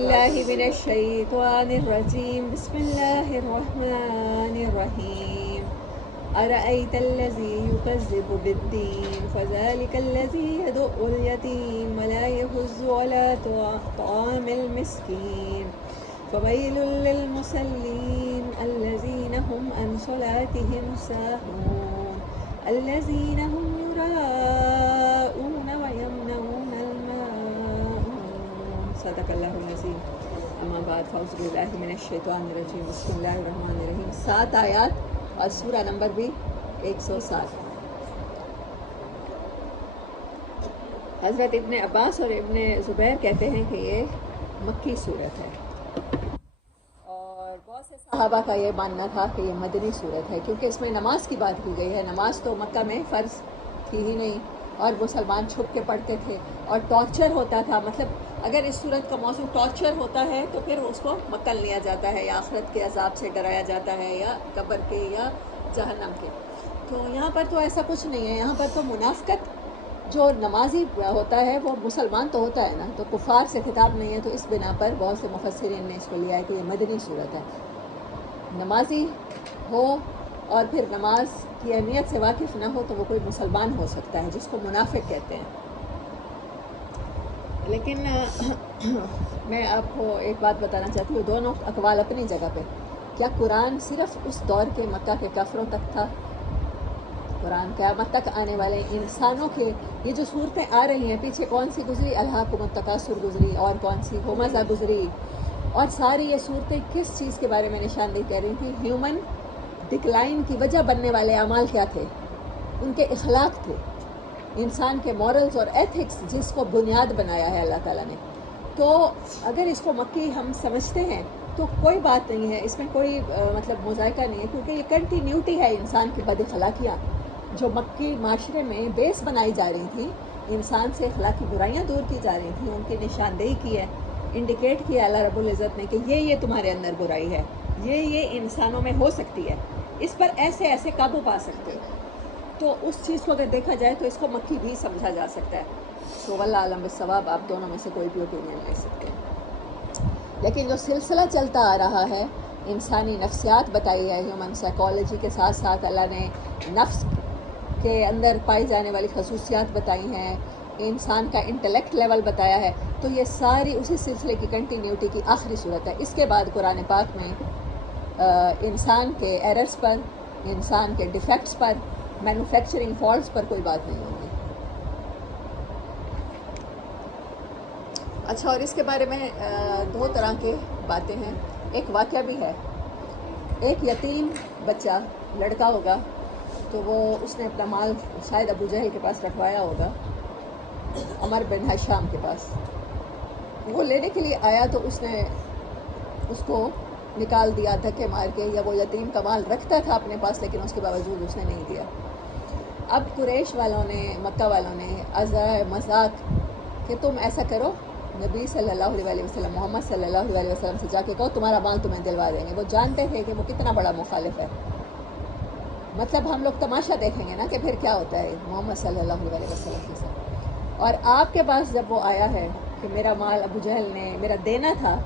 الله من الشيطان الرجيم. بسم الله الرحمن الرحيم. أرأيت الذي يكذب بالدين فذلك الذي يدع اليتيم ولا يحض على طعام المسكين فويل للمصلين الذين هم عن صلاتهم ساهون الذين هم يراءون ويمنعون الماعون. صدق اللہ العظیم. اما بعد فاعوذ باللہ من الشیطان الرجیم. بسم اللہ الرحمن الرحیم. 7 آیات اور سورہ نمبر بھی 107. حضرت ابن عباس اور ابن زبیر کہتے ہیں کہ یہ مکی صورت ہے، اور بہت سے صحابہ کا یہ ماننا تھا کہ یہ مدنی صورت ہے، کیونکہ اس میں نماز کی بات کی گئی ہے. نماز تو مکہ میں فرض تھی ہی نہیں، اور مسلمان چھپ کے پڑھتے تھے، اور ٹارچر ہوتا تھا. مطلب اگر اس صورت کا موضوع ٹارچر ہوتا ہے تو پھر اس کو مکل لیا جاتا ہے، یا آخرت کے عذاب سے ڈرایا جاتا ہے، یا قبر کے یا جہنم کے. تو یہاں پر تو ایسا کچھ نہیں ہے. یہاں پر تو منافقت، جو نمازی ہوتا ہے وہ مسلمان تو ہوتا ہے نا، تو کفار سے خطاب نہیں ہے. تو اس بنا پر بہت سے مفسرین نے اس کو لیا ہے کہ یہ مدنی صورت ہے. نمازی ہو اور پھر نماز کی اہمیت سے واقف نہ ہو تو وہ کوئی مسلمان ہو سکتا ہے، جس کو منافق کہتے ہیں. لیکن میں آپ کو ایک بات بتانا چاہتی ہوں، دونوں اقوال اپنی جگہ پہ. کیا قرآن صرف اس دور کے مکہ کے کافروں تک تھا؟ قرآن قیامت تک آنے والے انسانوں کے یہ جو صورتیں آ رہی ہیں، پیچھے کون سی گزری؟ الہاکم التکاثر گزری، اور کون سی ہمزہ گزری، اور ساری یہ صورتیں کس چیز کے بارے میں نشاندہی کر رہی تھی؟ ہیومن ڈکلائن کی وجہ بننے والے اعمال کیا تھے؟ ان کے اخلاق تھے، انسان کے مورلز اور ایتھکس، جس کو بنیاد بنایا ہے اللہ تعالیٰ نے. تو اگر اس کو مکی ہم سمجھتے ہیں تو کوئی بات نہیں ہے، اس میں کوئی مطلب مذائقہ نہیں ہے، کیونکہ یہ کنٹینیوٹی ہے انسان کی بد اخلاقیاں جو مکی معاشرے میں بیس بنائی جا رہی تھی. انسان سے اخلاقی برائیاں دور کی جا رہی تھیں، ان کی نشاندہی کی ہے، انڈیکیٹ کیا اللہ رب العزت نے کہ یہ تمہارے اندر برائی ہے، یہ انسانوں میں ہو سکتی ہے، اس پر ایسے ایسے قابو پا سکتے ہو. تو اس چیز کو اگر دیکھا جائے تو اس کو مکی بھی سمجھا جا سکتا ہے. تو واللہ عالم بالصواب، آپ دونوں میں سے کوئی بھی اوپینین لے سکتے ہیں. لیکن جو سلسلہ چلتا آ رہا ہے، انسانی نفسیات بتائی ہے، ہیومن سائیکالوجی کے ساتھ ساتھ اللہ نے نفس کے اندر پائی جانے والی خصوصیات بتائی ہیں، انسان کا انٹلیکٹ لیول بتایا ہے. تو یہ ساری اسی سلسلے کی کنٹینیوٹی کی آخری صورت ہے. اس کے بعد قرآن پاک میں انسان کے ایررز پر، انسان کے ڈیفیکٹس پر، مینوفیکچرنگ فالٹس پر کوئی بات نہیں ہوگی. اچھا، اور اس کے بارے میں 2 طرح کے باتیں ہیں. ایک واقعہ بھی ہے. ایک یتیم بچہ لڑکا ہوگا، تو اس نے اپنا مال شاید ابو جہل کے پاس رکھوایا ہوگا، عمر بن ہشام کے پاس. وہ لینے کے لیے آیا تو اس نے اس کو نکال دیا دھکے مار کے، یا وہ یتیم کا مال رکھتا تھا اپنے پاس لیکن اس کے باوجود اس نے نہیں دیا. اب قریش والوں نے، مکہ والوں نے ازرائے مذاق کہ تم ایسا کرو، نبی صلی اللہ علیہ وسلم، محمد صلی اللہ علیہ وسلم سے جا کے کہو تمہارا مال تمہیں دلوا دیں گے. وہ جانتے تھے کہ وہ کتنا بڑا مخالف ہے. مطلب ہم لوگ تماشا دیکھیں گے نا کہ پھر کیا ہوتا ہے محمد صلی اللہ علیہ وسلم کے ساتھ. اور آپ کے پاس جب وہ آیا ہے کہ میرا مال ابو جہل نے میرا دینا تھا،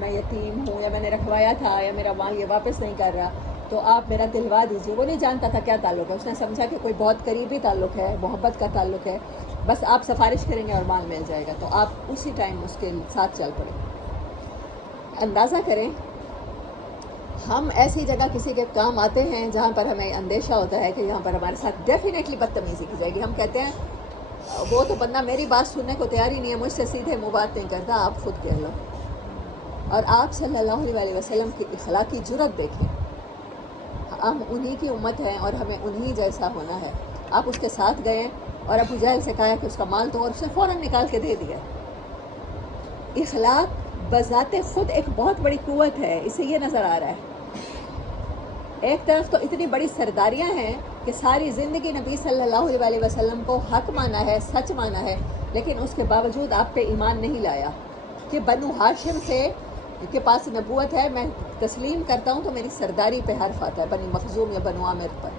میں یتیم ہوں، یا میں نے رکھوایا تھا، یا میرا مال یہ واپس نہیں کر رہا، تو آپ میرا دلوا دیجیے. وہ نہیں جانتا تھا کیا تعلق ہے. اس نے سمجھا کہ کوئی بہت قریبی تعلق ہے، محبت کا تعلق ہے، بس آپ سفارش کریں گے اور مال مل جائے گا. تو آپ اسی ٹائم اس کے ساتھ چل پڑے. اندازہ کریں، ہم ایسی جگہ کسی کے کام آتے ہیں جہاں پر ہمیں اندیشہ ہوتا ہے کہ یہاں پر ہمارے ساتھ ڈیفینیٹلی بدتمیزی کی جائے گی. ہم کہتے ہیں وہ تو بندہ میری بات سننے کو تیار ہی نہیں ہے، مجھ سے سیدھے منہ بات نہیں کرتا، آپ خود کہہ لو. اور آپ صلی اللہ علیہ وسلم کی اخلاقی جرأت دیکھیں. ہم انہی کی امت ہیں اور ہمیں انہی جیسا ہونا ہے. آپ اس کے ساتھ گئے اور ابو جہل سے کہا کہ اس کا مال دو، اور اس نے فوراً نکال کے دے دیا. اخلاق بذات خود ایک بہت بڑی قوت ہے. اسے یہ نظر آ رہا ہے، ایک طرف تو اتنی بڑی سرداریاں ہیں کہ ساری زندگی نبی صلی اللہ علیہ وسلم کو حق مانا ہے، سچ مانا ہے، لیکن اس کے باوجود آپ پہ ایمان نہیں لایا کہ بنو ہاشم سے کے پاس نبوت ہے، میں تسلیم کرتا ہوں تو میری سرداری پہ حرف آتا ہے، بنی مخزوم یا بنو عامر پر.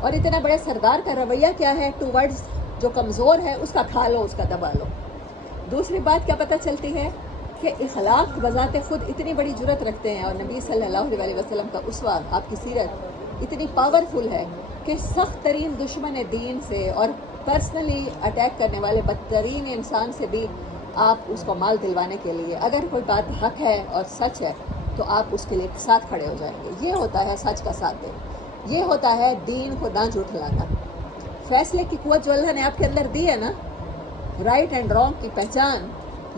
اور اتنا بڑے سردار کا رویہ کیا ہے؟ ٹوورڈز جو کمزور ہے اس کا کھا لو، اس کا دبا لو. دوسری بات کیا پتہ چلتی ہے کہ اخلاق بذات خود اتنی بڑی جرت رکھتے ہیں، اور نبی صلی اللہ علیہ وسلم کا اسوہ، آپ کی سیرت اتنی پاورفل ہے کہ سخت ترین دشمن دین سے اور پرسنلی اٹیک کرنے والے بدترین انسان سے بھی آپ اس کو مال دلوانے کے لیے، اگر کوئی بات حق ہے اور سچ ہے تو آپ اس کے لیے ساتھ کھڑے ہو جائیں گے۔ یہ ہوتا ہے سچ کا ساتھ دینا، یہ ہوتا ہے دین کو نہ جھٹلانا۔ فیصلے کی قوت جو اللہ نے آپ کے اندر دی ہے نا، رائٹ اینڈ رانگ کی پہچان،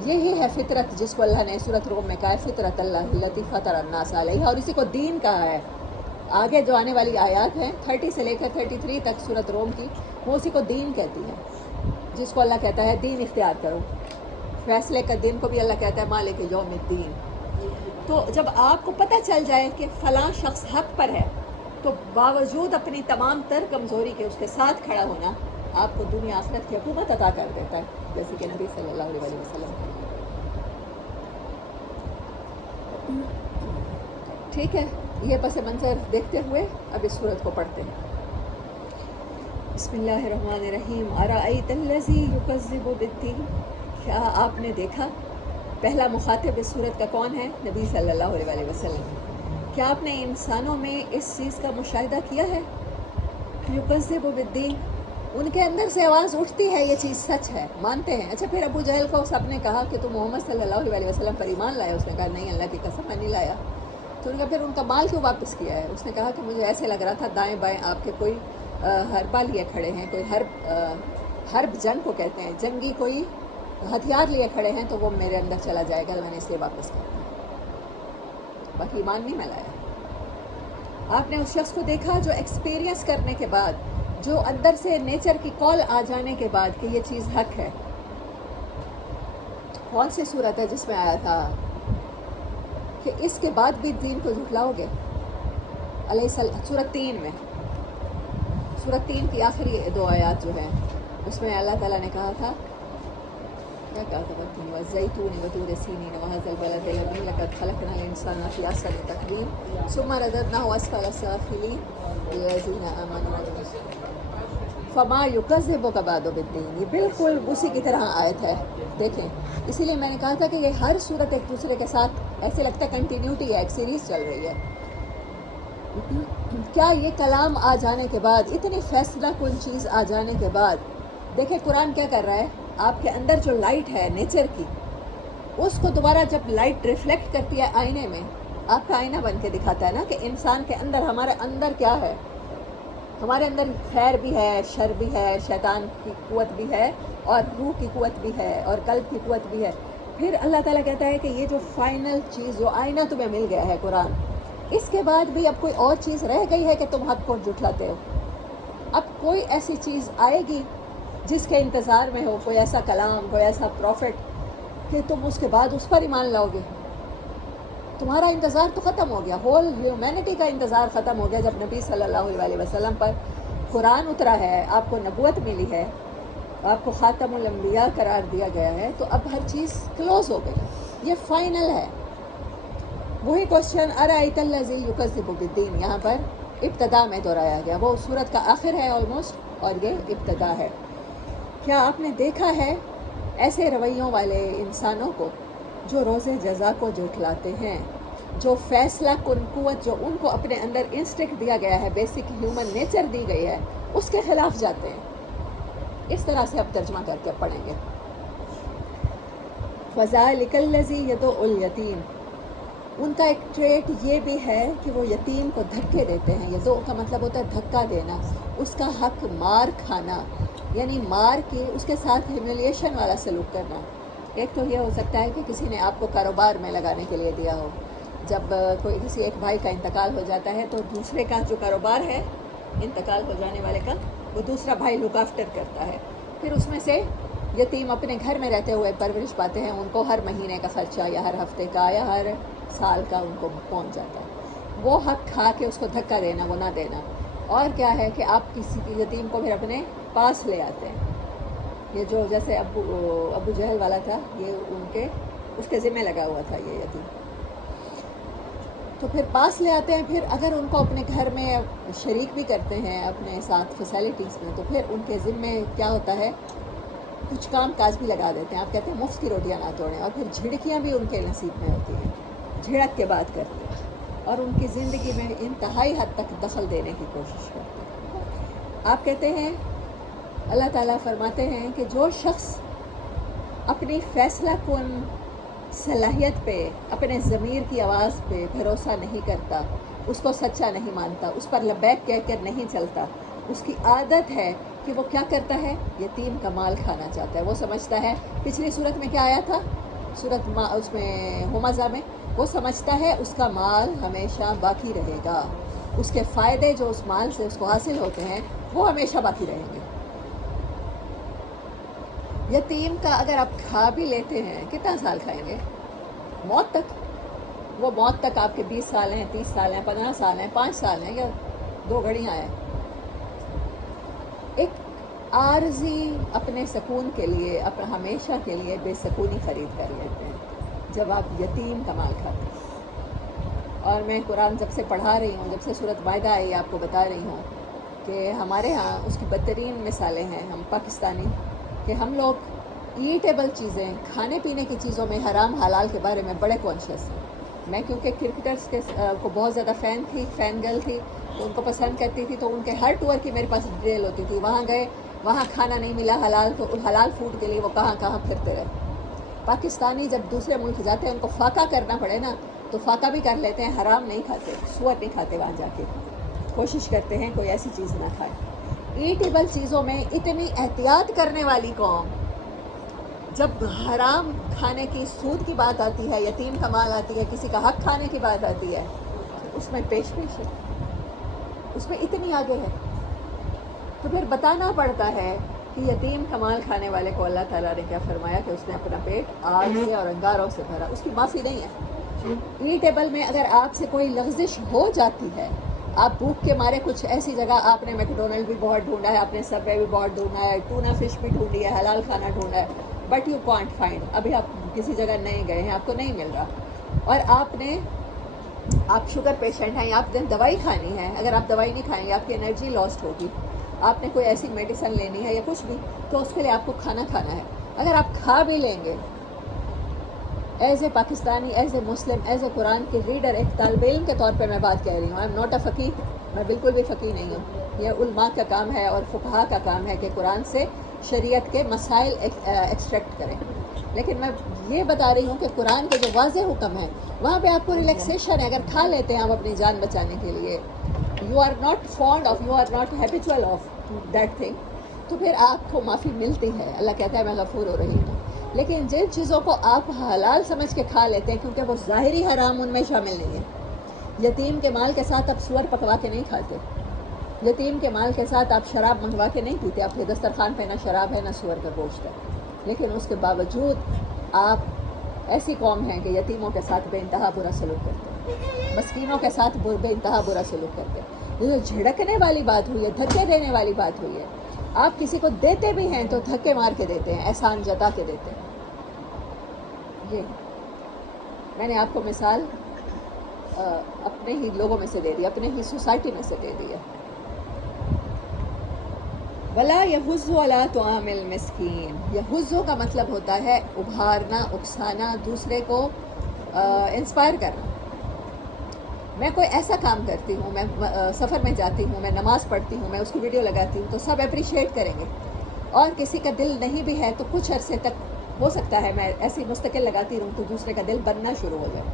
یہی ہے فطرت، جس کو اللہ نے سورۃ روم میں کہا ہے فطرت اللہ التی فطر الناس علیہا، اور اسی کو دین کہا ہے۔ آگے جو آنے والی آیات ہیں 30 سے لے کر 33 تک سورۃ روم کی، وہ اسی کو دین کہتی ہے، جس کو اللہ کہتا ہے دین اختیار کرو۔ فیصلے کا دن کو بھی اللہ کہتا ہے مالک یوم الدین۔ تو جب آپ کو پتہ چل جائے کہ فلاں شخص حق پر ہے، تو باوجود اپنی تمام تر کمزوری کے اس کے ساتھ کھڑا ہونا آپ کو دنیا آخرت کی حکومت عطا کر دیتا ہے، جیسے کہ نبی صلی اللہ علیہ وسلم۔ ٹھیک ہے، یہ پس منظر دیکھتے ہوئے اب اس صورت کو پڑھتے ہیں۔ بسم اللہ الرحمن الرحیم۔ ارأیت الذی یکذب بالدین، کیا آپ نے دیکھا؟ پہلا مخاطب اس صورت کا کون ہے؟ نبی صلی اللہ علیہ وسلم۔ کیا آپ نے انسانوں میں اس چیز کا مشاہدہ کیا ہے؟ یکذب بالدین، ان کے اندر سے آواز اٹھتی ہے یہ چیز سچ ہے، مانتے ہیں۔ اچھا، پھر ابو جہل کو سب نے کہا کہ تم محمد صلی اللہ علیہ وسلم پر ایمان لایا، اس نے کہا نہیں، اللہ کی قسم میں نہیں لایا۔ تو ان کا پھر ان کا مال کیوں واپس کیا ہے؟ اس نے کہا کہ مجھے ایسے لگ رہا تھا دائیں بائیں آپ کے کوئی حربہ لیے کھڑے ہیں، کوئی حرب جنگ کو کہتے ہیں، جنگی کوئی ہتھیار لیے کھڑے ہیں، تو وہ میرے اندر چلا جائے گا، میں نے اس لیے واپس کیا، باقی ایمان نہیں میں لایا۔ آپ نے اس شخص کو دیکھا جو ایکسپیرینس کرنے کے بعد، جو اندر سے نیچر کی کال آ جانے کے بعد کہ یہ چیز حق ہے۔ کون سی صورت ہے جس میں آیا تھا کہ اس کے بعد بھی دین کو جھٹلاؤ گے؟ سورۃ 3 میں، سورۃ 3 کی آخری 2 آیات جو ہیں، اس میں اللہ تعالیٰ نے کہا تھا، کیا کہا تھا؟ وَالزَّيْتُونِ وَطُورِ سِينِينَ وَهَٰذَا الْبَلَدِ الْأَمِينِ لَقَدْ خَلَقْنَا الْإِنسَانَ فِي أَحْسَنِ تَقْوِيمٍ ثُمَّ رَدَدْنَاهُ أَسْفَلَ سَافِلِينَ لِلَّذِينَ آمَنُوا فَمَا يُكَذِّبُكَ بَعْدُ بِالدِّينِ۔ یہ بالکل اسی کی طرح آیت ہے، دیکھیں، اسی لیے میں نے کہا تھا کہ یہ ہر صورت ایک دوسرے کے ساتھ ایسے لگتا ہے کنٹینیوٹی ہے، ایک سیریز چل رہی ہے۔ کیا یہ کلام آ جانے کے بعد، اتنی فیصلہ کن چیز آ جانے کے بعد، دیکھیں قرآن کیا کر رہا ہے، آپ کے اندر جو لائٹ ہے نیچر کی، اس کو دوبارہ جب لائٹ ریفلیکٹ کرتی ہے آئینے میں، آپ کا آئینہ بن کے دکھاتا ہے نا کہ انسان کے اندر، ہمارے اندر کیا ہے، ہمارے اندر خیر بھی ہے، شر بھی ہے، شیطان کی قوت بھی ہے، اور روح کی قوت بھی ہے، اور قلب کی قوت بھی ہے۔ پھر اللہ تعالیٰ کہتا ہے کہ یہ جو فائنل چیز، جو آئینہ تمہیں مل گیا ہے قرآن، اس کے بعد بھی اب کوئی اور چیز رہ گئی ہے کہ تم حق کو جھٹلاتے ہو؟ اب کوئی ایسی چیز آئے گی جس کے انتظار میں ہو، کوئی ایسا کلام، کوئی ایسا پروفٹ کہ تم اس کے بعد اس پر ایمان لاؤ گے؟ تمہارا انتظار تو ختم ہو گیا، ہول ہیومینٹی کا انتظار ختم ہو گیا جب نبی صلی اللہ علیہ وسلم پر قرآن اترا ہے، آپ کو نبوت ملی ہے، آپ کو خاتم الانبیاء قرار دیا گیا ہے، تو اب ہر چیز کلوز ہو گئی، یہ فائنل ہے۔ وہی کوشچن ارأیت الذی یکذب بالدین یہاں پر ابتدا میں دہرایا گیا، وہ سورت کا آخر ہے آلموسٹ، اور یہ ابتدا ہے۔ کیا آپ نے دیکھا ہے ایسے رویوں والے انسانوں کو جو روز جزا کو جھٹلاتے ہیں، جو فیصلہ کن قوت جو ان کو اپنے اندر انسٹنکٹ دیا گیا ہے، بیسک ہیومن نیچر دی گئی ہے، اس کے خلاف جاتے ہیں؟ اس طرح سے اب ترجمہ کر کے پڑھیں گے۔ فَذَلِكَ الَّذِي يَدُعُّ الْيَتِيمَ، ان کا ایک ٹریٹ یہ بھی ہے کہ وہ یتیم کو دھکے دیتے ہیں۔ یدعو کا مطلب ہوتا ہے دھکا دینا، اس کا حق مار کھانا، یعنی مار کے اس کے ساتھ ہیوملیشن والا سلوک کرنا۔ ایک تو یہ ہو سکتا ہے کہ کسی نے آپ کو کاروبار میں لگانے کے لیے دیا ہو، جب کوئی کسی ایک بھائی کا انتقال ہو جاتا ہے تو دوسرے کا جو کاروبار ہے انتقال ہو جانے والے کا، وہ دوسرا بھائی لک آفٹر کرتا ہے، پھر اس میں سے یتیم اپنے گھر میں رہتے ہوئے پرورش پاتے ہیں، ان کو ہر مہینے کا خرچہ یا ہر ہفتے کا یا ہر سال کا ان کو پہنچ جاتا ہے۔ وہ حق کھا کے اس کو دھکا دینا، وہ نہ دینا۔ اور کیا ہے کہ آپ کسی یتیم کو پھر اپنے پاس لے آتے ہیں، یہ جو جیسے ابو جہل والا تھا، یہ اس کے ذمہ لگا ہوا تھا یہ یتیم، تو پھر پاس لے آتے ہیں۔ پھر اگر ان کو اپنے گھر میں شریک بھی کرتے ہیں اپنے ساتھ فیسلٹیز میں، تو پھر ان کے ذمے کیا ہوتا ہے کچھ کام کاج بھی لگا دیتے ہیں. آپ کہتے ہیں مفت کی روٹیاں نہ توڑیں, اور پھر جھڑکیاں بھی ان کے نصیب میں ہوتی ہیں, جھڑک کے بات کرتے ہیں اور ان کی زندگی میں انتہائی حد تک دخل دینے کی کوشش کرتے ہیں. آپ کہتے ہیں اللہ تعالیٰ فرماتے ہیں کہ جو شخص اپنی فیصلہ کن صلاحیت پہ, اپنے ضمیر کی آواز پہ بھروسہ نہیں کرتا, اس کو سچا نہیں مانتا, اس پر لبیک کہہ کر نہیں چلتا, اس کی عادت ہے کہ وہ کیا کرتا ہے, یتیم کا مال کھانا چاہتا ہے. وہ سمجھتا ہے, پچھلی صورت میں کیا آیا تھا, صورت اس میں ہمزہ میں, وہ سمجھتا ہے اس کا مال ہمیشہ باقی رہے گا, اس کے فائدے جو اس مال سے اس کو حاصل ہوتے ہیں وہ ہمیشہ باقی رہیں گے. یتیم کا اگر آپ کھا بھی لیتے ہیں, کتنا سال کھائیں گے؟ موت تک. وہ موت تک آپ کے 20 سال ہیں, 30 سال ہیں, 15 سال ہیں, 5 سال ہیں, یا 2 گھڑیاں ہیں. ایک عارضی اپنے سکون کے لیے, اپنا ہمیشہ کے لیے بے سکونی خرید کر لیتے ہیں جب آپ یتیم کا مال کھاتے ہیں. اور میں قرآن جب سے پڑھا رہی ہوں, جب سے سورۃ مائدہ آئی, آپ کو بتا رہی ہوں کہ ہمارے ہاں اس کی بدترین مثالیں ہیں ہم پاکستانی, کہ ہم لوگ ایٹیبل چیزیں, کھانے پینے کی چیزوں میں حرام حلال کے بارے میں بڑے کانشیس ہیں. میں کیونکہ کرکٹرز کو بہت زیادہ فین گرل تھی, تو ان کو پسند کرتی تھی, تو ان کے ہر ٹور کی میرے پاس ڈیٹیل ہوتی تھی. وہاں گئے, وہاں کھانا نہیں ملا حلال, تو حلال فوڈ کے لیے وہ کہاں کہاں پھرتے رہے. پاکستانی جب دوسرے ملک جاتے ہیں, ان کو فاقہ کرنا پڑے نا, تو فاقہ بھی کر لیتے ہیں, حرام نہیں کھاتے, سور نہیں کھاتے. وہاں جا کے کوشش کرتے ہیں کوئی ایسی چیز نہ کھائے. ایٹیبل چیزوں میں اتنی احتیاط کرنے والی قوم, جب حرام کھانے کی, سود کی بات آتی ہے, یتیم کا مال آتی ہے, کسی کا حق کھانے کی بات آتی ہے, اس میں پیش ہے, اس میں اتنی آگے ہے. تو پھر بتانا پڑتا ہے کہ یتیم کا مال کھانے والے کو اللہ تعالیٰ نے کیا فرمایا, کہ اس نے اپنا پیٹ آگ سے اور انگاروں سے بھرا, اس کی معافی نہیں ہے. ایٹیبل میں اگر آپ سے کوئی لغزش ہو جاتی ہے, آپ بھوک کے مارے کچھ ایسی جگہ, آپ نے میکڈونلڈ بھی بہت ڈھونڈا ہے, آپ نے سب وے بھی بہت ڈھونڈا ہے, ٹونا فش بھی ڈھونڈی ہے, حلال کھانا ڈھونڈا ہے, بٹ یو کانٹ فائنڈ. ابھی آپ کسی جگہ نہیں گئے ہیں, آپ کو نہیں مل رہا, اور آپ شوگر پیشنٹ ہیں, آپ نے دوائی کھانی ہے, اگر آپ دوائی نہیں کھائیں گے آپ کی انرجی لاسٹ ہوگی, آپ نے کوئی ایسی میڈیسن لینی ہے یا کچھ بھی, تو اس کے لیے آپ کو کھانا کھانا ہے. اگر آپ کھا بھی لیں گے, as a Pakistani, as a Muslim, as a Quran کے ریڈر, ایک طالب علم کے طور پہ میں بات کہہ رہی ہوں, آئی ایم ناٹ اے فقیہ, میں بالکل بھی فقیہ نہیں ہوں. یہ علماء کا کام ہے اور فقہا کا کام ہے کہ قرآن سے شریعت کے مسائل ایکسٹریکٹ کریں. لیکن میں یہ بتا رہی ہوں کہ قرآن کے جو واضح حکم ہیں, وہاں پہ آپ کو ریلیکسیشن ہے. اگر کھا لیتے ہیں ہم اپنی جان بچانے کے لیے, you are not fond of, you are not habitual of that thing, تو پھر آپ کو معافی ملتی ہے. اللہ کہتا ہے میں غفور ہو رہی ہوں. لیکن جن چیزوں کو آپ حلال سمجھ کے کھا لیتے ہیں, کیونکہ وہ ظاہری حرام ان میں شامل نہیں ہے. یتیم کے مال کے ساتھ آپ سور پکوا کے نہیں کھاتے, یتیم کے مال کے ساتھ آپ شراب منگوا کے نہیں پیتے. آپ کے دسترخوان پہ نہ شراب ہے نہ سور کا گوشت ہے, لیکن اس کے باوجود آپ ایسی قوم ہیں کہ یتیموں کے ساتھ بے انتہا برا سلوک کرتے ہیں, مسکینوں کے ساتھ بے انتہا برا سلوک کرتے ہیں. یہ جو جھڑکنے والی بات ہوئی ہے, دھکے دینے والی بات ہوئی ہے, آپ کسی کو دیتے بھی ہیں تو دھکے مار کے دیتے ہیں, احسان جتا کے دیتے ہیں. یہ میں نے آپ کو مثال اپنے ہی لوگوں میں سے دے دی, اپنے ہی سوسائٹی میں سے دے دی ہے. ولا یحض علی طعام المسکین, یحض کا مطلب ہوتا ہے ابھارنا, اکسانا, دوسرے کو انسپائر کرنا. میں کوئی ایسا کام کرتی ہوں, میں سفر میں جاتی ہوں, میں نماز پڑھتی ہوں, میں اس کی ویڈیو لگاتی ہوں, تو سب اپریشیٹ کریں گے. اور کسی کا دل نہیں بھی ہے تو کچھ عرصے تک ہو سکتا ہے میں ایسی مستقل لگاتی رہوں تو دوسرے کا دل بننا شروع ہو جائے.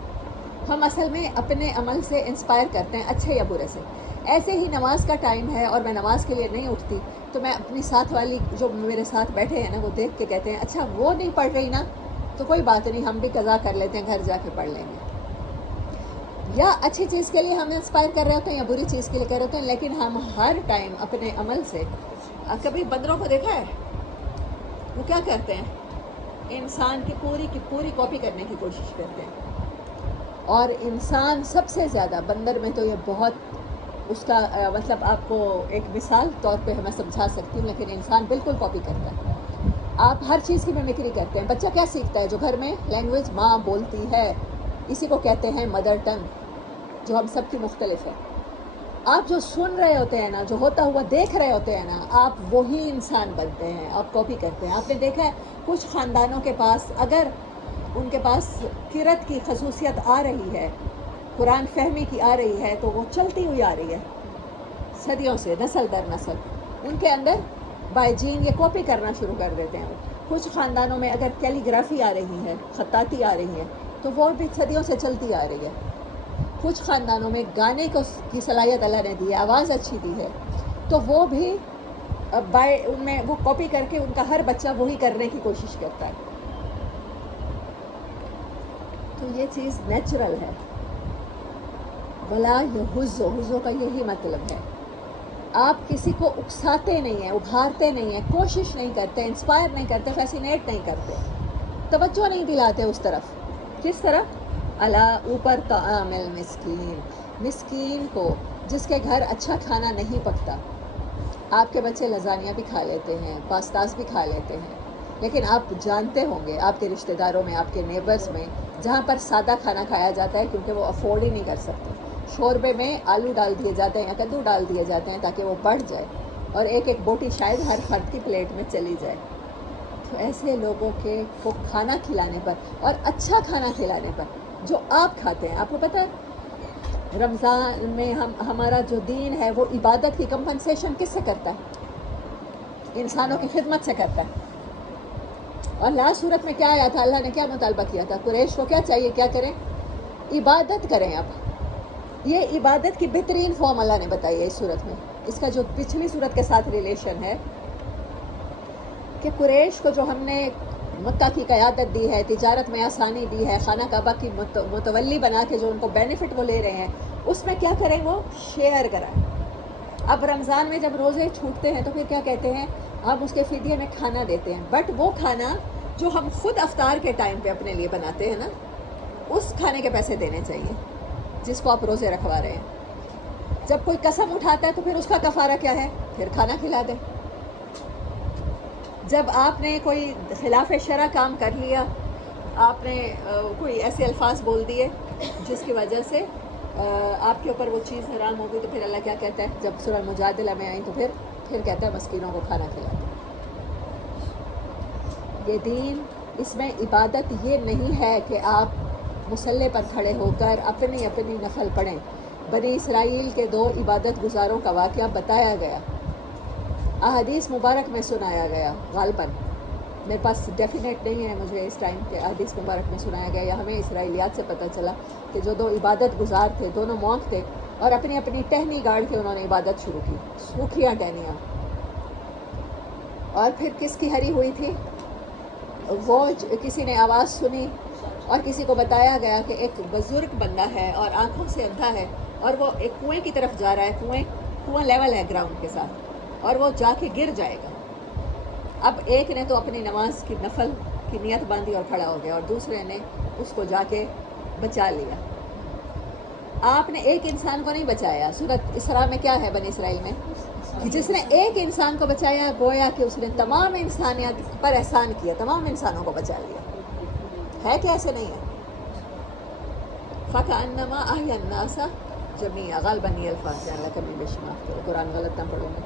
ہم اصل میں اپنے عمل سے انسپائر کرتے ہیں, اچھے یا برے سے. ایسے ہی نماز کا ٹائم ہے اور میں نماز کے لیے نہیں اٹھتی, تو میں اپنی ساتھ والی جو میرے ساتھ بیٹھے ہیں نا, وہ دیکھ کے کہتے ہیں اچھا وہ نہیں پڑھ رہی نا, تو کوئی بات نہیں, ہم بھی قضا کر لیتے ہیں, گھر جا کے پڑھ لیں گے. یا اچھی چیز کے لیے ہم انسپائر کر رہے ہوتے ہیں یا بری چیز کے لیے کر رہے ہوتے ہیں, لیکن ہم ہر ٹائم اپنے عمل سے. کبھی بندروں کو دیکھا ہے وہ کیا کرتے ہیں, انسان کی پوری کاپی کرنے کی کوشش کرتے ہیں. اور انسان سب سے زیادہ, بندر میں تو یہ بہت اس کا مطلب آپ کو ایک مثال طور پہ میں سمجھا سکتی ہوں, لیکن انسان بالکل کاپی کرتا ہے. آپ ہر چیز کی میمیکری کرتے ہیں. بچہ کیا سیکھتا ہے, جو گھر میں لینگویج ماں بولتی ہے, اسی کو کہتے ہیں مدر ٹنگ, جو ہم سب کی مختلف ہے. آپ جو سن رہے ہوتے ہیں نا، جو ہوتا ہوا دیکھ رہے ہوتے ہیں نا، آپ وہی انسان بنتے ہیں، آپ کاپی کرتے ہیں. آپ نے دیکھا ہے کچھ خاندانوں کے پاس اگر ان کے پاس قرأت کی خصوصیت آ رہی ہے، قرآن فہمی کی آ رہی ہے، تو وہ چلتی ہوئی آ رہی ہے صدیوں سے، نسل در نسل. ان کے اندر بائی جین یہ کاپی کرنا شروع کر دیتے ہیں. کچھ خاندانوں میں اگر کیلی گرافی آ رہی ہے، خطاطی آ رہی ہے، تو وہ بھی صدیوں سے چلتی آ رہی ہے. کچھ خاندانوں میں گانے کی صلاحیت اللہ نے دی ہے، آواز اچھی دی ہے، تو وہ بھی ان میں وہ کاپی کر کے ان کا ہر بچہ وہی کرنے کی کوشش کرتا ہے. تو یہ چیز نیچرل ہے. ولا یحزو کا یہی مطلب ہے. آپ کسی کو اکساتے نہیں ہیں، ابھارتے نہیں ہیں، کوشش نہیں کرتے، انسپائر نہیں کرتے، فیسینیٹ نہیں کرتے، توجہ نہیں دلاتے اس طرف. کس طرف؟ اوپر طعام المسکین، مسکین کو جس کے گھر اچھا کھانا نہیں پکتا. آپ کے بچے لزانیاں بھی کھا لیتے ہیں، پاستاز بھی کھا لیتے ہیں، لیکن آپ جانتے ہوں گے آپ کے رشتہ داروں میں، آپ کے نیبرز میں، جہاں پر سادہ کھانا کھایا جاتا ہے کیونکہ وہ افورڈ ہی نہیں کر سکتے، شوربے میں آلو ڈال دیے جاتے ہیں یا کدو ڈال دیے جاتے ہیں تاکہ وہ بڑھ جائے اور ایک ایک بوٹی شاید ہر فرد کی پلیٹ میں چلی جائے. تو ایسے لوگوں کو کھانا کھلانے پر اور اچھا کھانا کھلانے پر جو آپ کھاتے ہیں. آپ کو پتہ ہے رمضان میں ہمارا جو دین ہے وہ عبادت کی کمپنسیشن کس سے کرتا ہے؟ انسانوں کی خدمت سے کرتا ہے. اور لاسٹ صورت میں کیا آیا تھا؟ اللہ نے کیا مطالبہ کیا تھا؟ قریش کو کیا چاہیے؟ کیا کریں؟ عبادت کریں. اب یہ عبادت کی بہترین فارم اللہ نے بتائی ہے اس صورت میں. اس کا جو پچھلی صورت کے ساتھ ریلیشن ہے کہ قریش کو جو ہم نے مکہ کی قیادت دی ہے، تجارت میں آسانی دی ہے، خانہ کعبہ کی متولی بنا کے جو ان کو بینیفٹ وہ لے رہے ہیں، اس میں کیا کریں؟ وہ شیئر کرائیں. اب رمضان میں جب روزے چھوٹتے ہیں تو پھر کیا کہتے ہیں؟ ہم اس کے فدیے میں کھانا دیتے ہیں، بٹ وہ کھانا جو ہم خود افطار کے ٹائم پہ اپنے لیے بناتے ہیں نا، اس کھانے کے پیسے دینے چاہیے جس کو آپ روزے رکھوا رہے ہیں. جب کوئی قسم اٹھاتا ہے تو پھر اس کا کفارہ کیا ہے؟ پھر کھانا کھلا دیں. جب آپ نے کوئی خلاف شرع کام کر لیا، آپ نے کوئی ایسے الفاظ بول دیے جس کی وجہ سے آپ کے اوپر وہ چیز حرام ہو گئی، تو پھر اللہ کیا کہتا ہے؟ جب سورہ مجادلہ میں آئیں تو پھر کہتا ہے مسکینوں کو کھانا کھلاتے. یہ دین، اس میں عبادت یہ نہیں ہے کہ آپ مصلی پر کھڑے ہو کر اپنی نفل پڑھیں. بنی اسرائیل کے 2 عبادت گزاروں کا واقعہ بتایا گیا، احادیث مبارک میں سنایا گیا. غالباً میرے پاس ڈیفینیٹ نہیں ہے مجھے اس ٹائم کے احادیث مبارک میں سنایا گیا، یا ہمیں اسرائیلیات سے پتہ چلا کہ جو 2 عبادت گزار تھے، دونوں مونک تھے، اور اپنی ٹہنی گاڑ کے انہوں نے عبادت شروع کی، سوکھیاں ٹہنیاں. اور پھر کس کی ہری ہوئی تھی؟ وہ کسی نے آواز سنی اور کسی کو بتایا گیا کہ ایک بزرگ بندہ ہے اور آنکھوں سے اندھا ہے، اور وہ ایک کنویں کی طرف جا رہا ہے. کنواں لیول ہے گراؤنڈ کے ساتھ، اور وہ جا کے گر جائے گا. اب ایک نے تو اپنی نماز کی نفل کی نیت باندھی اور کھڑا ہو گیا، اور دوسرے نے اس کو جا کے بچا لیا. آپ نے ایک انسان کو نہیں بچایا. سورۃ اسراء میں کیا ہے بنی اسرائیل میں؟ کہ جس نے ایک انسان کو بچایا، گویا کہ اس نے تمام انسانیت پر احسان کیا، تمام انسانوں کو بچا لیا. ہے کہ ایسے نہیں ہے؟ فَكَأَنَّمَا أَحْيَا النَّاسَ جَمِيعًا. غالباً یہ الفاظ ہیں، اللہ کرنے بے شمار تو قرآن غلط نہ پڑھوں گے.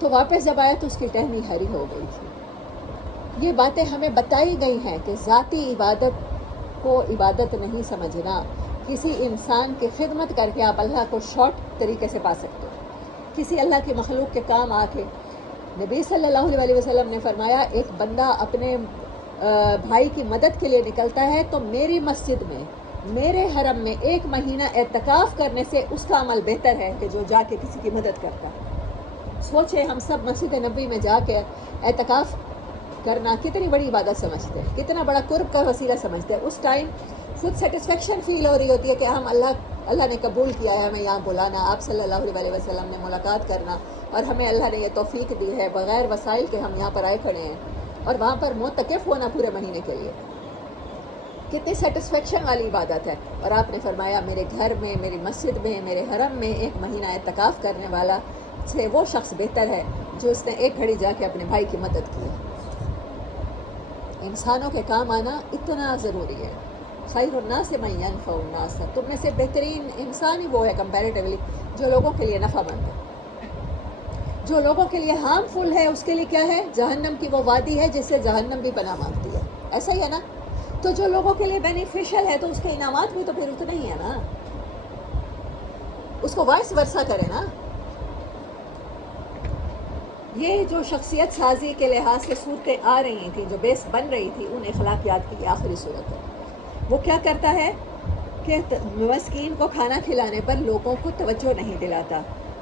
تو واپس جب آیا تو اس کی ٹہنی ہری ہو گئی تھی. یہ باتیں ہمیں بتائی گئی ہیں کہ ذاتی عبادت کو عبادت نہیں سمجھنا. کسی انسان کی خدمت کر کے آپ اللہ کو شارٹ طریقے سے پا سکتے ہو. کسی اللہ کی مخلوق کے کام آ کے، نبی صلی اللہ علیہ وسلم نے فرمایا ایک بندہ اپنے بھائی کی مدد کے لیے نکلتا ہے تو میری مسجد میں، میرے حرم میں 1 مہینہ اعتکاف کرنے سے اس کا عمل بہتر ہے کہ جو جا کے کسی کی مدد کرتا ہے. سوچیں ہم سب مسجد نبی میں جا کے اعتکاف کرنا کتنی بڑی عبادت سمجھتے ہیں، کتنا بڑا قرب کا وسیلہ سمجھتے ہیں. اس ٹائم خود سیٹسفیکشن فیل ہو رہی ہوتی ہے کہ ہم اللہ نے قبول کیا ہے ہمیں یہاں بلانا، آپ صلی اللہ علیہ وسلم نے ملاقات کرنا، اور ہمیں اللہ نے یہ توفیق دی ہے بغیر وسائل کے ہم یہاں پر آئے کھڑے ہیں، اور وہاں پر معتکف ہونا پورے مہینے کے لیے. کتنی سیٹسفیکشن والی عبادت ہے. اور آپ نے فرمایا میرے گھر میں، میری مسجد میں، میرے حرم میں 1 مہینہ اعتکاف کرنے والا سے وہ شخص بہتر ہے جو اس نے 1 گھڑی جا کے اپنے بھائی کی مدد کی. انسانوں کے کام آنا اتنا ضروری ہے. خیر الناس من ينفع الناس، تم میں سے بہترین انسان ہی وہ ہے کمپیریٹیولی جو لوگوں کے لیے نفع مند ہے. جو لوگوں کے لیے ہارمفل ہے اس کے لیے کیا ہے؟ جہنم کی وہ وادی ہے جس سے جہنم بھی پناہ مانگتی ہے. ایسا ہی ہے نا؟ تو جو لوگوں کے لیے بینیفیشل ہے تو اس کے انعامات بھی تو پھر اتنے ہی ہے نا. اس کو وائس ورثہ کرے نا. یہ جو شخصیت سازی کے لحاظ سے صورتیں آ رہی تھیں، جو بیس بن رہی تھی، ان اخلاقیات کی آخری صورت ہے. وہ کیا کرتا ہے کہ مسکین کو کھانا کھلانے پر لوگوں کو توجہ نہیں دلاتا.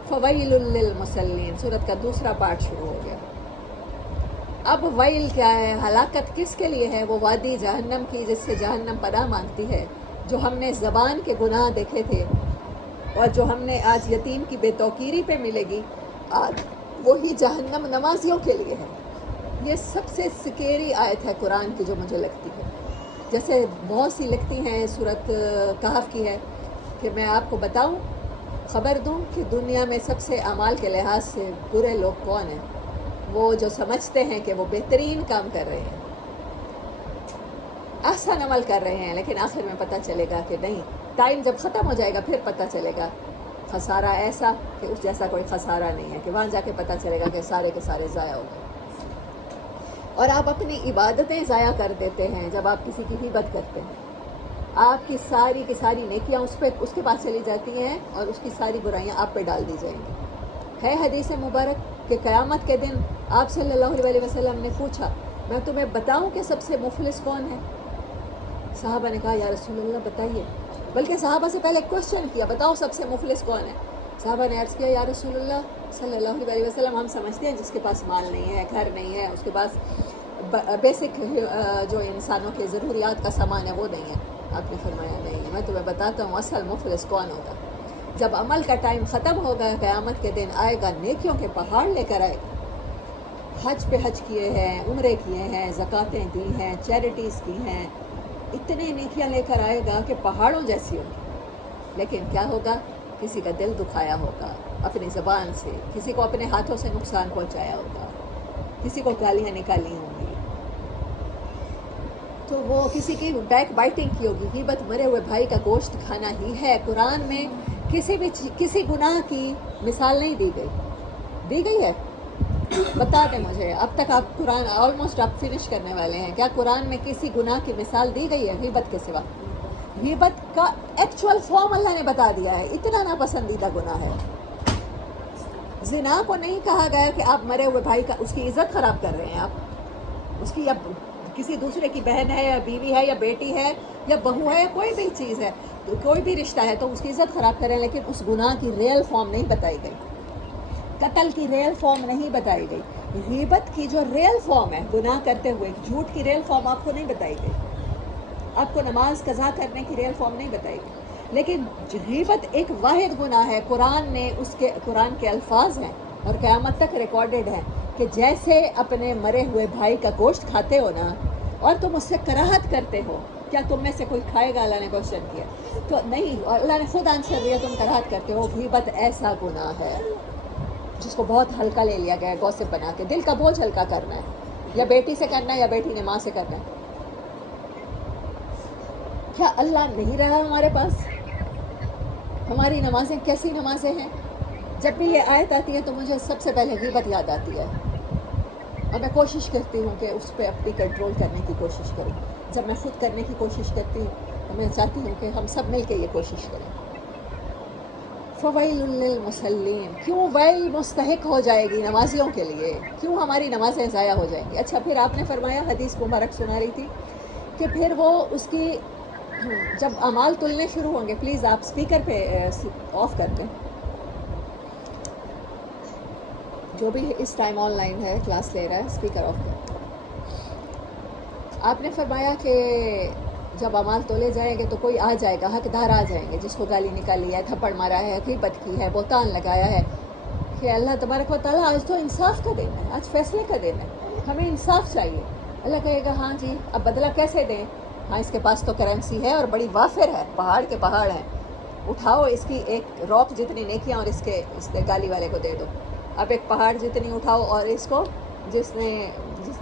فویل للمصلین، سورت کا دوسرا پارٹ شروع ہو گیا. اب ویل کیا ہے؟ ہلاکت کس کے لیے ہے؟ وہ وادی جہنم کی جس سے جہنم پناہ مانگتی ہے. جو ہم نے زبان کے گناہ دیکھے تھے اور جو ہم نے آج یتیم کی بے توقیری پہ ملے گی، آج وہی جہنم نمازیوں کے لیے ہے. یہ سب سے سکیری آیت ہے قرآن کی جو مجھے لگتی ہے. جیسے بہت سی لگتی ہیں، سورت کہف کی ہے کہ میں آپ کو بتاؤں، خبر دوں کہ دنیا میں سب سے اعمال کے لحاظ سے برے لوگ کون ہیں؟ وہ جو سمجھتے ہیں کہ وہ بہترین کام کر رہے ہیں، احسن عمل کر رہے ہیں، لیکن آخر میں پتہ چلے گا کہ نہیں. ٹائم جب ختم ہو جائے گا پھر پتہ چلے گا خسارہ ایسا کہ اس جیسا کوئی خسارہ نہیں ہے، کہ وہاں جا کے پتہ چلے گا کہ سارے کے سارے ضائع ہو گئے. اور آپ اپنی عبادتیں ضائع کر دیتے ہیں جب آپ کسی کی غیبت کرتے ہیں. آپ کی ساری نیکیاں اس کے پاس چلی جاتی ہیں اور اس کی ساری برائیاں آپ پہ ڈال دی جائیں گی. ہے حدیث مبارک کہ قیامت کے دن آپ صلی اللہ علیہ وسلم نے پوچھا، میں تمہیں بتاؤں کہ سب سے مفلس کون ہے؟ صحابہ نے کہا یا رسول اللہ بتائیے. بلکہ صحابہ سے پہلے کوشچن کیا، بتاؤ سب سے مفلس کون ہے؟ صحابہ نے عرض کیا یا رسول اللہ صلی اللہ علیہ وسلم، ہم سمجھتے ہیں جس کے پاس مال نہیں ہے، گھر نہیں ہے، اس کے پاس بیسک جو انسانوں کے ضروریات کا سامان ہے وہ نہیں ہے. آپ نے فرمایا نہیں، میں تمہیں بتاتا ہوں اصل مفلس کون ہوگا. جب عمل کا ٹائم ختم ہوگا، قیامت کے دن آئے گا، نیکیوں کے پہاڑ لے کر آئے گا. حج پہ حج کیے ہیں، عمرے کیے ہیں، زکوٰتیں دی ہیں، چیریٹیز کی ہیں، اتنے نیکیاں لے کر آئے گا کہ پہاڑوں جیسی ہوگی. لیکن کیا ہوگا؟ کسی کا دل دکھایا ہوگا اپنی زبان سے، کسی کو اپنے ہاتھوں سے نقصان پہنچایا ہوگا، کسی کو گالیاں نکالی ہوں گی، تو وہ کسی کی بیک بائٹنگ کی ہوگی. غیبت مرے ہوئے بھائی کا گوشت کھانا ہی ہے. قرآن میں کسی گناہ کی مثال نہیں دی گئی ہے. بتا دیں مجھے، اب تک آپ قرآن آلموسٹ آپ فنش کرنے والے ہیں، کیا قرآن میں کسی گناہ کی مثال دی گئی ہے غیبت کے سوا؟ غیبت کا ایکچوئل فارم اللہ نے بتا دیا ہے. اتنا ناپسندیدہ گناہ ہے. زنا کو نہیں کہا گیا کہ آپ مرے ہوئے بھائی کا اس کی عزت خراب کر رہے ہیں. آپ اس کی، اب کسی دوسرے کی بہن ہے یا بیوی ہے یا بیٹی ہے یا بہو ہے یا کوئی بھی چیز ہے، کوئی بھی رشتہ ہے، تو اس کی عزت خراب کریں. لیکن اس گناہ کی ریئل فارم نہیں بتائی گئی، قتل کی ریئل فارم نہیں بتائی گئی. غیبت کی جو ریئل فارم ہے گناہ کرتے ہوئے، جھوٹ کی ریئل فارم آپ کو نہیں بتائی گئی. آپ کو نماز قضا کرنے کی ریئل فارم نہیں بتائی گئی. لیکن غیبت ایک واحد گناہ ہے. قرآن کے الفاظ ہیں اور قیامت تک ریکارڈڈ ہیں کہ جیسے اپنے مرے ہوئے بھائی کا گوشت کھاتے ہو نا، اور تم اس سے کراہت کرتے ہو، کیا تم میں سے کوئی کھائے گا؟ اللہ نے کوشچن کیا تو نہیں، اور اللہ نے خود آنسر دیا تم کراہت کرتے ہو. غیبت ایسا گناہ ہے جس کو بہت ہلکا لے لیا گیا ہے، گوسپ بنا کے. دل کا بوجھ ہلکا کرنا ہے، یا بیٹی سے کرنا ہے یا بیٹی نے ماں سے کرنا ہے. کیا اللہ نہیں رہا ہمارے پاس؟ ہماری نمازیں کیسی نمازیں ہیں؟ جب بھی یہ آیت آتی ہے تو مجھے سب سے پہلے غیبت یاد آتی ہے، اور میں کوشش کرتی ہوں کہ اس پہ اپنی کنٹرول کرنے کی کوشش کروں. جب میں خود کرنے کی کوشش کرتی ہوں تو میں چاہتی ہوں کہ ہم سب مل کے یہ کوشش کریں. فویل للمصلین، کیوں ویل مستحق ہو جائے گی نمازیوں کے لیے؟ کیوں ہماری نمازیں ضائع ہو جائیں گی؟ اچھا، پھر آپ نے فرمایا، حدیث مبارک سنا رہی تھی کہ پھر وہ اس کی جب اعمال تلنے شروع ہوں گے، پلیز آپ اسپیکر پہ آف کر دیں. جو بھی اس ٹائم آن لائن ہے کلاس لے رہا ہے، اسپیکر آف کر. آپ نے فرمایا کہ جب اعمال تولے جائیں گے تو کوئی آ جائے گا، حقدار آ جائیں گے، جس کو گالی نکالی ہے، تھپڑ مارا ہے، غیبت کی ہے، بہتان لگایا ہے، کہ اللہ تبارک و تعالیٰ آج تو انصاف کا دن ہے، آج فیصلے کا دن ہے، ہمیں انصاف چاہیے. اللہ کہے گا ہاں جی، اب بدلہ کیسے دیں؟ ہاں، اس کے پاس تو کرنسی ہے اور بڑی وافر ہے، پہاڑ کے پہاڑ ہیں، اٹھاؤ اس کی ایک راک جتنی نیکیاں اور اس کے گالی والے کو دے دو. اب ایک پہاڑ جتنی اٹھاؤ اور اس کو جس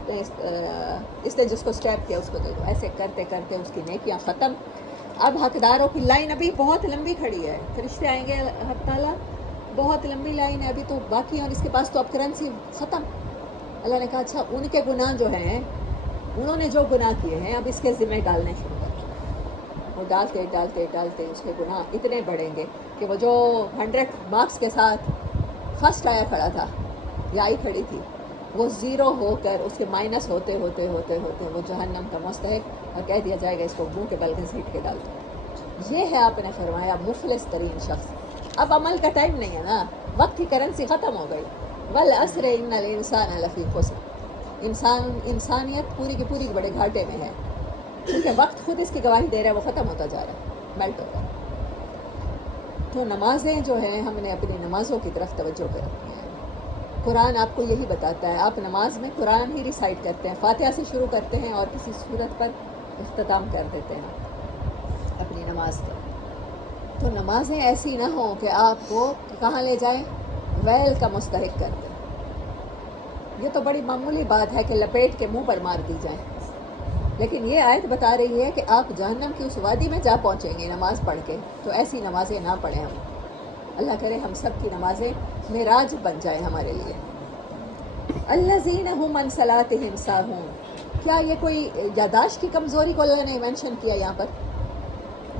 اس نے جس کو اسٹیپ کیا اس کو دے دو. ایسے کرتے کرتے اس کی نیکیاں ختم. اب حقداروں کی لائن ابھی بہت لمبی کھڑی ہے. فرشتے آئیں گے حق تعالیٰ, بہت لمبی لائن ہے ابھی تو باقی, اور اس کے پاس تو اب کرنسی ختم. اللہ نے کہا اچھا ان کے گناہ جو ہیں, انہوں نے جو گناہ کیے ہیں اب اس کے ذمہ ڈالنے شروع کر. وہ ڈالتے ڈالتے ڈالتے اس کے گناہ اتنے بڑھیں گے کہ وہ جو 100 مارکس کے ساتھ فرسٹ آیا کھڑا تھا یا آئی کھڑی تھی, وہ زیرو ہو کر اس کے مائنس ہوتے ہوتے ہوتے ہوتے وہ جہنم کا مستحق, اور کہہ دیا جائے گا اس کو منہ کے بل گھسیٹ کے ڈال دو. یہ ہے آپ نے فرمایا مفلس ترین شخص. اب عمل کا ٹائم نہیں ہے نا, وقت کی کرنسی ختم ہو گئی. والعصر ان الانسان لفی خسر, انسانیت پوری کی پوری بڑے گھاٹے میں ہے, کیونکہ وقت خود اس کی گواہی دے رہا ہے, وہ ختم ہوتا جا رہا ہے, میلٹ ہو رہا ہے. تو نمازیں جو ہیں ہم نے اپنی نمازوں کی طرف توجہ کرنی ہے. قرآن آپ کو یہی بتاتا ہے, آپ نماز میں قرآن ہی ریسائٹ کرتے ہیں, فاتحہ سے شروع کرتے ہیں اور کسی صورت پر اختتام کر دیتے ہیں اپنی نماز کا. تو نمازیں ایسی نہ ہوں کہ آپ کو کہاں لے جائیں, ویل کا مستحق کر دیں. یہ تو بڑی معمولی بات ہے کہ لپیٹ کے منہ پر مار دی جائیں, لیکن یہ آیت بتا رہی ہے کہ آپ جہنم کی اس وادی میں جا پہنچیں گے نماز پڑھ کے. تو ایسی نمازیں نہ پڑھیں ہم. اللہ کرے ہم سب کی نمازیں معراج بن جائیں ہمارے لیے. الذین هم عن صلاتهم ساہون, کیا یہ کوئی یاداشت کی کمزوری کو اللہ نے مینشن کیا یہاں پر,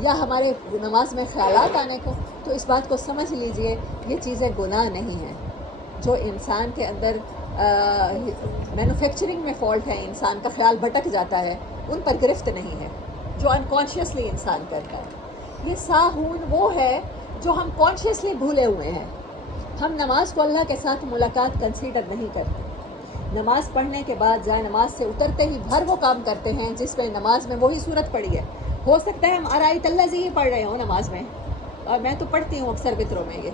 یا ہمارے نماز میں خیالات آنے کو؟ تو اس بات کو سمجھ لیجئے یہ چیزیں گناہ نہیں ہیں. جو انسان کے اندر مینوفیکچرنگ میں فالٹ ہے, انسان کا خیال بھٹک جاتا ہے, ان پر گرفت نہیں ہے جو انکانشیسلی انسان کرتا ہے. یہ ساہون وہ ہے جو ہم کانشیسلی بھولے ہوئے ہیں. ہم نماز کو اللہ کے ساتھ ملاقات کنسیڈر نہیں کرتے. نماز پڑھنے کے بعد جائے نماز سے اترتے ہی ہر وہ کام کرتے ہیں جس میں نماز میں وہی صورت پڑھی ہے. ہو سکتا ہے ہم آرائیت الذی ہی پڑھ رہے ہوں نماز میں, اور میں تو پڑھتی ہوں اکثر وطروں میں یہ,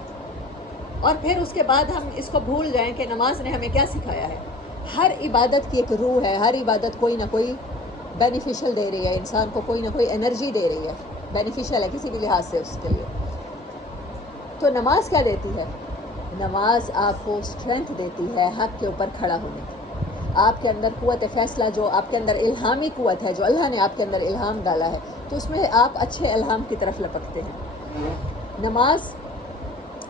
اور پھر اس کے بعد ہم اس کو بھول جائیں کہ نماز نے ہمیں کیا سکھایا ہے. ہر عبادت کی ایک روح ہے, ہر عبادت کوئی نہ کوئی بینیفیشل دے رہی ہے انسان کو, کوئی نہ کوئی انرجی دے رہی ہے, بینیفیشل ہے کسی بھی لحاظ سے اس کے لیے. تو نماز کیا دیتی ہے؟ نماز آپ کو اسٹرینتھ دیتی ہے حق کے اوپر کھڑا ہونے کی. آپ کے اندر قوت فیصلہ, جو آپ کے اندر الہامی قوت ہے, جو اللہ نے آپ کے اندر الہام ڈالا ہے, تو اس میں آپ اچھے الہام کی طرف لپکتے ہیں. نماز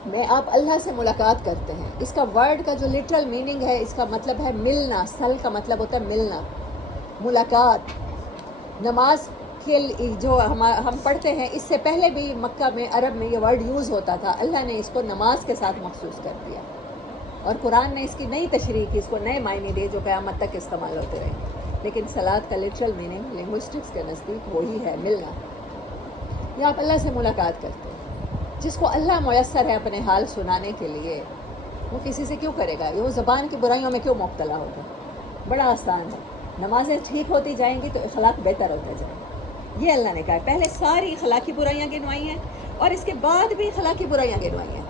میں آپ اللہ سے ملاقات کرتے ہیں. اس کا ورڈ کا جو لٹرل میننگ ہے, اس کا مطلب ہے ملنا. سل کا مطلب ہوتا ہے ملنا, ملاقات. نماز کے جو ہم پڑھتے ہیں, اس سے پہلے بھی مکہ میں, عرب میں یہ ورڈ یوز ہوتا تھا. اللہ نے اس کو نماز کے ساتھ مخصوص کر دیا, اور قرآن نے اس کی نئی تشریح کی, اس کو نئے معنی دیے جو قیامت تک استعمال ہوتے رہیں. لیکن صلاۃ کا لٹرل میننگ لنگوسٹکس کے نزدیک وہی ہے, ملنا. یا آپ اللہ سے ملاقات کرتے ہیں. جس کو اللہ میسر ہے اپنے حال سنانے کے لیے, وہ کسی سے کیوں کرے گا؟ وہ زبان کی برائیوں میں کیوں مبتلا ہوگا؟ بڑا آسان ہے. نمازیں ٹھیک ہوتی جائیں گی تو اخلاق بہتر ہوتا جائے گا. یہ اللہ نے کہا ہے. پہلے ساری اخلاقی برائیاں گنوائی ہیں, اور اس کے بعد بھی اخلاقی برائیاں گنوائی ہیں,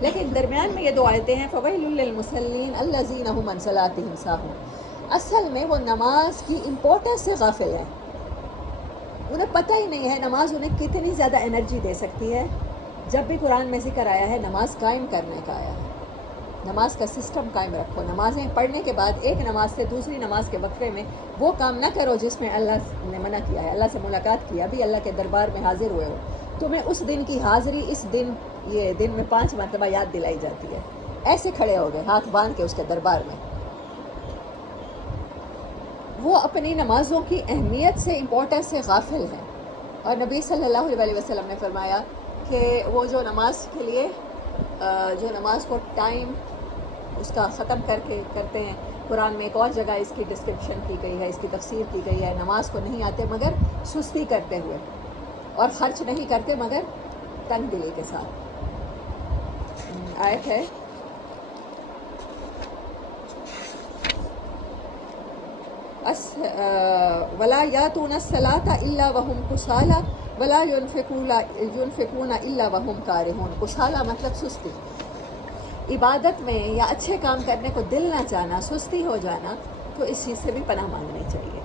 لیکن درمیان میں یہ دو آیتیں ہیں, فویل للمصلین الذین هم عن صلاتهم ساہون. اصل میں وہ نماز کی امپورٹنس سے غافل ہیں. انہیں پتہ ہی نہیں ہے نماز انہیں کتنی زیادہ انرجی دے سکتی ہے. جب بھی قرآن میں ذکر آیا ہے, نماز قائم کرنے کا آیا ہے. نماز کا سسٹم قائم رکھو. نمازیں پڑھنے کے بعد ایک نماز سے دوسری نماز کے وقفے میں وہ کام نہ کرو جس میں اللہ نے منع کیا ہے. اللہ سے ملاقات کی, ابھی اللہ کے دربار میں حاضر ہوئے ہو, تمہیں اس دن کی حاضری اس دن, یہ دن میں 5 مرتبہ یاد دلائی جاتی ہے. ایسے کھڑے ہو گئے ہاتھ باندھ کے اس کے دربار میں. وہ اپنی نمازوں کی اہمیت سے, امپورٹنس سے غافل ہیں. اور نبی صلی اللہ علیہ وسلم نے فرمایا کہ وہ جو نماز کے لیے, جو نماز کو ٹائم اس کا ختم کر کے کرتے ہیں, قرآن میں ایک اور جگہ اس کی ڈسکرپشن کی گئی ہے, اس کی تفسیر کی گئی ہے. نماز کو نہیں آتے مگر سستی کرتے ہوئے, اور خرچ نہیں کرتے مگر تنگ دلی کے ساتھ. آیت ہے ولا یاتون الصلاۃ الا وهم کسالى ولا ينفقون الا وهم کارہون. کسالى مطلب سستی. عبادت میں یا اچھے کام کرنے کو دل نہ چاہنا, سستی ہو جانا, تو اس چیز سے بھی پناہ مانگنی چاہیے.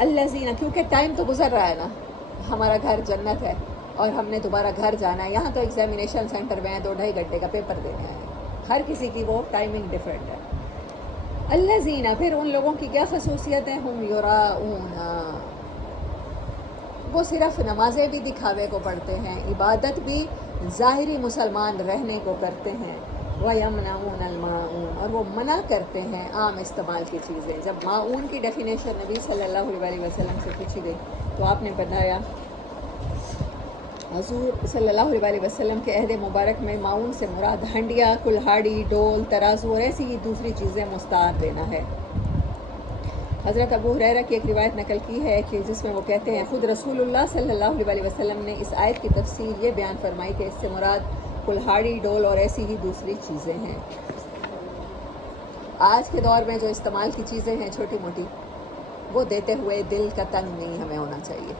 الذین, کیونکہ ٹائم تو گزر رہا ہے نا, ہمارا گھر جنت ہے اور ہم نے دوبارہ گھر جانا ہے. یہاں تو ایگزامینیشن سینٹر میں ہیں, 2-2.5 گھنٹے کا پیپر دینے آئے ہیں. ہر کسی کی وہ ٹائمنگ ڈفرینٹ ہے. الذین، پھر ان لوگوں کی کیا خصوصیت ہے؟ ہم یراؤون، وہ صرف نمازیں بھی دکھاوے کو پڑھتے ہیں، عبادت بھی ظاہری مسلمان رہنے کو کرتے ہیں، وَيَمْنَعُونَ الْمَاعُونَ، اور وہ منع کرتے ہیں عام استعمال کی چیزیں۔ جب معون کی ڈیفینیشن نبی صلی اللہ علیہ وسلم سے پوچھی گئی تو آپ نے بتایا حضور صلی اللہ علیہ وسلم کے عہد مبارک میں معون سے مراد ہنڈیا، کلہاڑی، ڈول، ترازو اور ایسی ہی دوسری چیزیں مستعار دینا ہے۔ حضرت ابو ہریرہ کی ایک روایت نقل کی ہے کہ جس میں وہ کہتے ہیں خود رسول اللہ صلی اللہ علیہ وسلم نے اس آیت کی تفسیر یہ بیان فرمائی کہ اس سے مراد کلہاڑی، ڈول اور ایسی ہی دوسری چیزیں ہیں۔ آج کے دور میں جو استعمال کی چیزیں ہیں چھوٹی موٹی، وہ دیتے ہوئے دل کا تنگ نہیں ہمیں ہونا چاہیے۔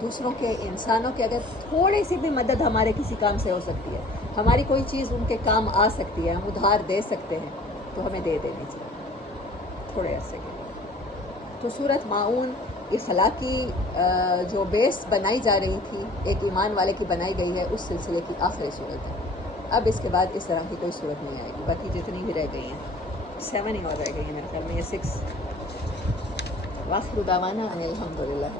دوسروں کے، انسانوں کے اگر تھوڑی سی بھی مدد ہمارے کسی کام سے ہو سکتی ہے، ہماری کوئی چیز ان کے کام آ سکتی ہے، ہم ادھار دے سکتے ہیں، تو ہمیں دے دینی چاہیے تھوڑے عرصے کے لیے۔ تو سورۃ ماعون اخلاقی جو بیس بنائی جا رہی تھی، ایک ایمان والے کی بنائی گئی ہے، اس سلسلے کی آخری صورت ہے۔ اب اس کے بعد اس طرح کی کوئی صورت نہیں آئے گی، باقی جتنی بھی رہ گئی ہیں 7 ہی اور رہ گئی ہیں میرے خیال میں، یہ 6۔ وآخر دعوانا ان الحمدللہ۔